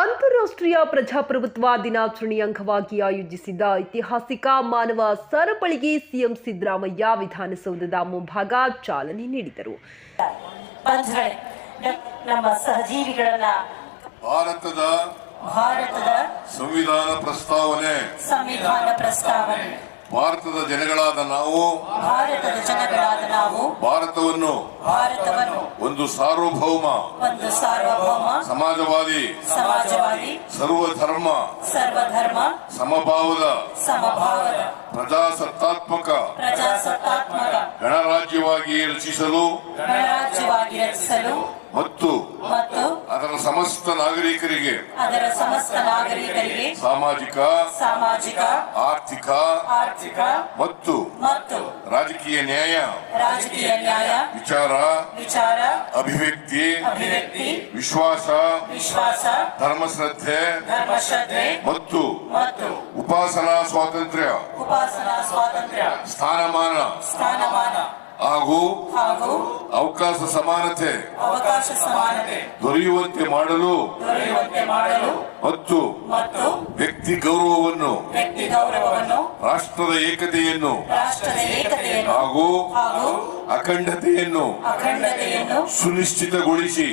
ಅಂತಾರಾಷ್ಟ್ರೀಯ ಪ್ರಜಾಪ್ರಭುತ್ವ ದಿನಾಚರಣೆ ಅಂಗವಾಗಿ ಆಯೋಜಿಸಿದ್ದ ಐತಿಹಾಸಿಕ ಮಾನವ ಸರಪಳಿಗೆ ಸಿಎಂ ಸಿದ್ದರಾಮಯ್ಯ ವಿಧಾನಸೌಧದ ಮುಂಭಾಗ ಚಾಲನೆ ನೀಡಿದರು. ನಮ್ಮ ಸಹಜೀವಿಗಳನ್ನ ಭಾರತದ ಸಂವಿಧಾನ ಪ್ರಸ್ತಾವನೆ ಭಾರತದ ಜನಗಳಾದ ನಾವು ಭಾರತವನ್ನು ಒಂದು ಸಾರ್ವಭೌಮ ಸಮಾಜವಾದಿ ಸರ್ವಧರ್ಮ ಸಮಭಾವದ ಪ್ರಜಾಸತ್ತಾತ್ಮಕ ಗಣರಾಜ್ಯವಾಗಿ ರಚಿಸಲು ಮತ್ತು ಅದರ ಸಮಸ್ತ ನಾಗರಿಕರಿಗೆ ಸಾಮಾಜಿಕ ಆರ್ಥಿಕ ಮತ್ತು ರಾಜಕೀಯ ನ್ಯಾಯ ವಿಚಾರ ಅಭಿವ್ಯಕ್ತಿ ವಿಶ್ವಾಸ ಧರ್ಮಶ್ರದ್ಧೆ ಮತ್ತು ಉಪಾಸನಾ ಸ್ವಾತಂತ್ರ್ಯ ಸ್ಥಾನಮಾನ ಹಾಗೂ ಅವಕಾಶ ಸಮಾನತೆ ದೊರೆಯುವಂತೆ ಮಾಡಲು ಮತ್ತು ವ್ಯಕ್ತಿ ಗೌರವವನ್ನು ರಾಷ್ಟ್ರದ ಏಕತೆಯನ್ನು ಹಾಗೂ ಅಖಂಡತೆಯನ್ನು ಸುನಿಶ್ಚಿತಗೊಳಿಸಿ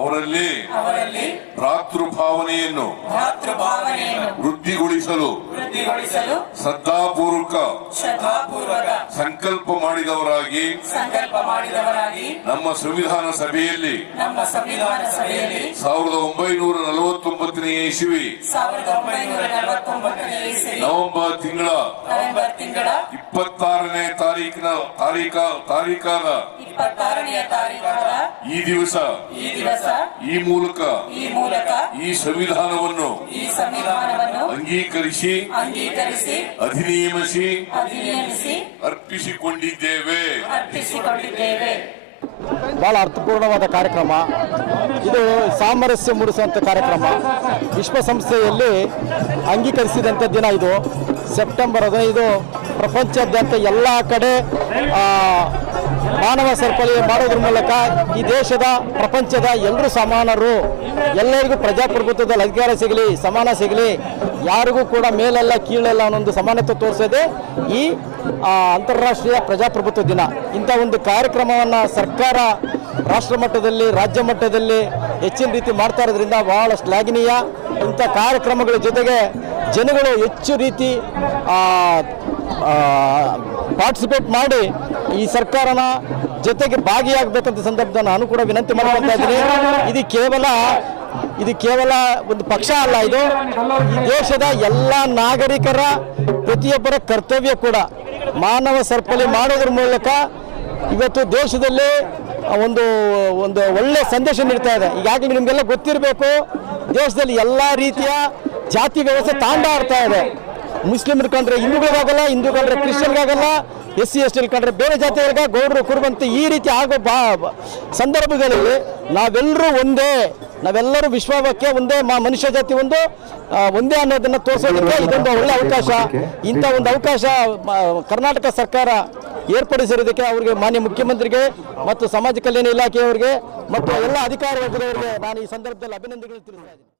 ಅವರಲ್ಲಿ ಭ್ರಾತೃಭಾವನೆಯನ್ನು ವೃದ್ಧಿಗೊಳಿಸಲು ಶ್ರದ್ಧಾಪೂರ್ವಕ ಸಂಕಲ್ಪ ಮಾಡಿದವರಾಗಿ ನಮ್ಮ ಸಂವಿಧಾನ ಸಭೆಯಲ್ಲಿ 1949ನೇ ಇಸವಿ ನವೆಂಬರ್ ತಿಂಗಳ 26ನೇ ತಾರೀಖಾದ ಈ ದಿವಸ ಈ ಮೂಲಕ ಈ ಸಂವಿಧಾನವನ್ನು ಅಂಗೀಕರಿಸಿ ಅಧಿನಿಯಮಿಸಿ ಅರ್ಪಿಸಿಕೊಂಡಿದ್ದೇವೆ. ಬಹಳ ಅರ್ಥಪೂರ್ಣವಾದ ಕಾರ್ಯಕ್ರಮ ಇದು. ಸಾಮರಸ್ಯ ಮೂಡಿಸುವಂಥ ಕಾರ್ಯಕ್ರಮ. ವಿಶ್ವಸಂಸ್ಥೆಯಲ್ಲಿ ಅಂಗೀಕರಿಸಿದಂಥ ದಿನ ಇದು. ಸೆಪ್ಟೆಂಬರ್ 15 ಪ್ರಪಂಚಾದ್ಯಂತ ಎಲ್ಲ ಕಡೆ ಮಾನವ ಸರಪಳಿ ಮಾಡೋದ್ರ ಮೂಲಕ ಈ ದೇಶದ ಪ್ರಪಂಚದ ಎಲ್ಲರೂ ಸಮಾನರು, ಎಲ್ಲರಿಗೂ ಪ್ರಜಾಪ್ರಭುತ್ವದಲ್ಲಿ ಅಧಿಕಾರ ಸಿಗಲಿ, ಸಮಾನ ಸಿಗಲಿ, ಯಾರಿಗೂ ಕೂಡ ಮೇಲೆಲ್ಲ ಕೀಳೆಲ್ಲ ಅನ್ನೊಂದು ಸಮಾನತೆ ತೋರಿಸೋದೇ ಈ ಅಂತಾರಾಷ್ಟ್ರೀಯ ಪ್ರಜಾಪ್ರಭುತ್ವ ದಿನ. ಇಂಥ ಒಂದು ಕಾರ್ಯಕ್ರಮವನ್ನು ಸರ್ಕಾರ ರಾಷ್ಟ್ರ ಮಟ್ಟದಲ್ಲಿ ರಾಜ್ಯ ಮಟ್ಟದಲ್ಲಿ ಹೆಚ್ಚಿನ ರೀತಿ ಮಾಡ್ತಾ ಇರೋದ್ರಿಂದ ಬಹಳ ಶ್ಲಾಘನೀಯ. ಇಂಥ ಕಾರ್ಯಕ್ರಮಗಳ ಜೊತೆಗೆ ಜನಗಳು ಹೆಚ್ಚು ರೀತಿ ಪಾರ್ಟಿಸಿಪೇಟ್ ಮಾಡಿ ಈ ಸರ್ಕಾರನ ಜೊತೆಗೆ ಭಾಗಿಯಾಗಬೇಕಂತ ಸಂದರ್ಭದಲ್ಲಿ ನಾನು ಕೂಡ ವಿನಂತಿ ಮಾಡ್ಕೊಳ್ತಾ ಇದ್ದೀನಿ. ಇದು ಕೇವಲ ಒಂದು ಪಕ್ಷ ಅಲ್ಲ, ಇದು ಈ ದೇಶದ ಎಲ್ಲ ನಾಗರಿಕರ ಪ್ರತಿಯೊಬ್ಬರ ಕರ್ತವ್ಯ ಕೂಡ. ಮಾನವ ಸರಪಳಿ ಮಾಡೋದ್ರ ಮೂಲಕ ಇವತ್ತು ದೇಶದಲ್ಲಿ ಒಂದು ಒಳ್ಳೆಯ ಸಂದೇಶ ನೀಡ್ತಾ ಇದೆ. ಈಗಾಗಲೇ ನಿಮಗೆಲ್ಲ ಗೊತ್ತಿರಬೇಕು, ದೇಶದಲ್ಲಿ ಎಲ್ಲ ರೀತಿಯ ಜಾತಿ ವ್ಯವಸ್ಥೆ ತಾಂಡಾಡ್ತಾ ಇದೆ. ಮುಸ್ಲಿಮರು ಕಂಡ್ರೆ ಹಿಂದೂಗಳಿಗಾಗಲ್ಲ, ಹಿಂದೂ ಕಂಡ್ರೆ ಕ್ರಿಶ್ಚಿಯನ್ಗಾಗಲ್ಲ, SC ST ಕಂಡ್ರೆ ಬೇರೆ ಜಾತಿಗಳಿಗೆ ಗೌಡರು ಕುರುಬಂತೆ ಈ ರೀತಿ ಆಗೋ ಸಂದರ್ಭಗಳಲ್ಲಿ ನಾವೆಲ್ಲರೂ ಒಂದೇ, ನಾವೆಲ್ಲರೂ ವಿಶ್ವಕ್ಕೆ ಒಂದೇ, ಮನುಷ್ಯ ಜಾತಿ ಒಂದೇ ಅನ್ನೋದನ್ನು ತೋರಿಸೋದಕ್ಕೆ ಇದೊಂದು ಒಳ್ಳೆ ಅವಕಾಶ. ಇಂಥ ಒಂದು ಅವಕಾಶ ಕರ್ನಾಟಕ ಸರ್ಕಾರ ಏರ್ಪಡಿಸಿರೋದಕ್ಕೆ ಅವರಿಗೆ, ಮಾನ್ಯ ಮುಖ್ಯಮಂತ್ರಿಗೆ ಮತ್ತು ಸಮಾಜ ಕಲ್ಯಾಣ ಇಲಾಖೆಯವರಿಗೆ ಮತ್ತು ಎಲ್ಲ ಅಧಿಕಾರಿ ವರ್ಗದವರಿಗೆ ನಾನು ಈ ಸಂದರ್ಭದಲ್ಲಿ ಅಭಿನಂದನೆಗಳನ್ನು ತಿಳಿಸ್ತಾ ಇದ್ದೀನಿ.